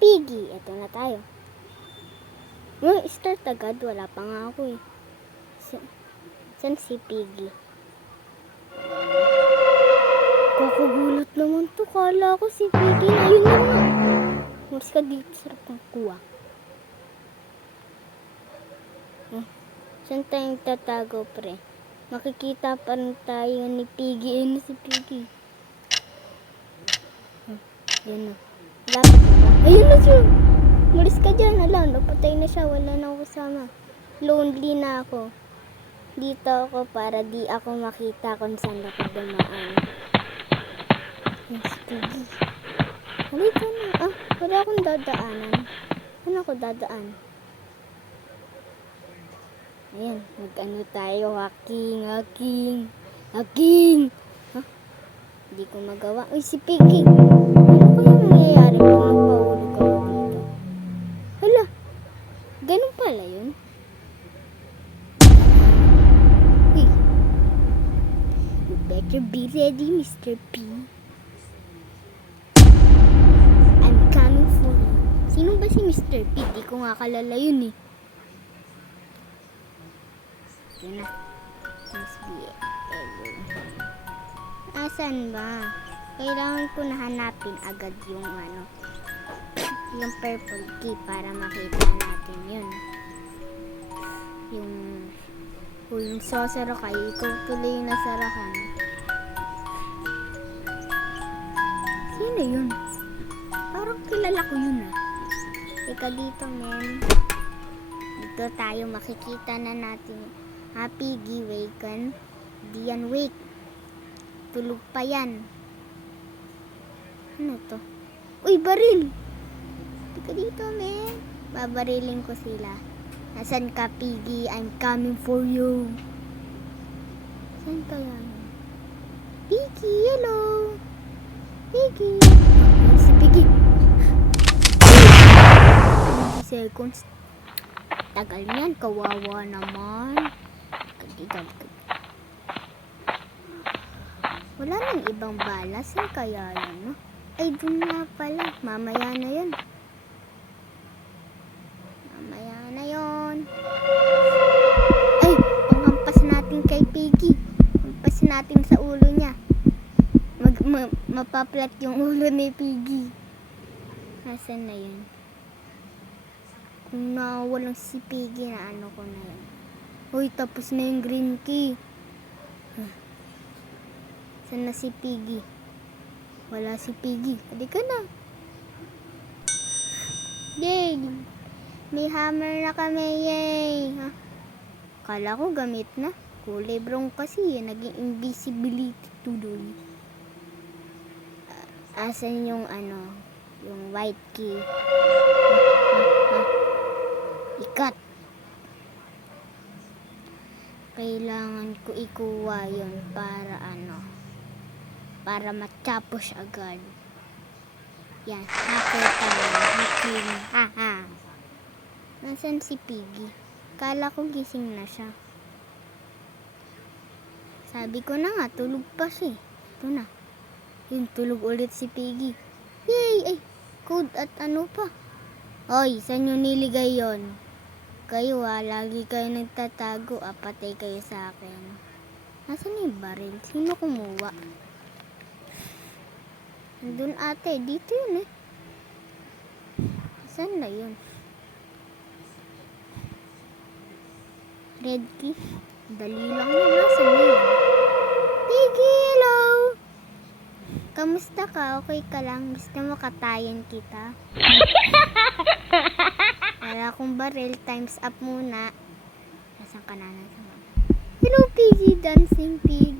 Piggy, eto na tayo. Start agad, wala pa nga ako eh. San si Piggy? Kukugulat naman to, kala ko si Piggy. Ayun na nga. Mas ka dito, sarap ng kuha. Saan tayong tatago, pre? Makikita pa rin tayo ni Piggy. Ayun na si Piggy. Ayun na. Lapit na ba? Ayun na siya. Malis ka dyan. Alam, napatay na siya. Wala na ako kasama. Lonely na ako. Dito ako para di ako makita kung saan ako dumaan. Yes, Piggy. Halika na. Wala akong dadaanan. Saan ako dadaan? Ayan, mag-ano tayo. Hacking. Hindi ko magawa. Uy, si Piggy. Ano kaya mangyayari kung magpahulog ako dito? Hala, ganun pala yun. Uy, you better be ready, Mr. P. I'm coming for you. Sino ba si Mr. P? Di ko nga kalala yun eh. Yun na. Must be asan ba? Kailangan ko na hanapin agad yung yung purple key para makita natin yun. Yung sasara kayo, ikaw tuloy yung nasarahan. Sino yun? Parang kilala ko yun ah. Teka dito, men. Dito tayo makikita na natin. Piggy, waken. Diyan, wake. Tulog pa yan. Ano to? Uy, baril! Tika dito, men. Babariling ko sila. Nasaan ka, Piggy? I'm coming for you. Saan ka yan? Piggy, hello! Piggy! Si Piggy. 20 seconds. Tagal niyan. Kawawa naman. Wala nang ibang balas. Saan kaya yan, no? Ay, dun nga pala. Mamaya na yun. Ay, panghampas natin kay Piggy. Hampas natin sa ulo niya. Mapaplat yung ulo ni Piggy. Nasaan na yun? Kung nawalang si Piggy, na ano ko na yun. Uy, tapos na yung green key. Saan na si Piggy? Wala si Piggy. Halika na. Yay! May hammer na kami. Yay! Kala ko gamit na. Kulay brown kasi. Naging invisibility tuloy. Asan yung yung white key? Ikat. Kailangan ko ikuha yun para matapos agad. Yan, hacker tayo. Hacking. Haha. Nasaan si Piggy? Kala ko gising na siya. Sabi ko na nga, tulog pa siya. Ito na. Yung tulog ulit si Piggy. Yay! Ay, code at ano pa. Hoy, saan nyo niligay yon? Kayo lagi kayo nagtatago. Patay kayo sa akin. Nasaan yung baril? Sino kumuha? Nandun ate, dito yun eh. Saan na yun? Red key. Dali lang yun. Nasaan yun? Piggy, hello! Kamusta ka? Okay ka lang? Gusto mo katayan kita? Wala akong baril. Times up muna. Nasaan ka na? Hello, Piggy. Dancing Pig.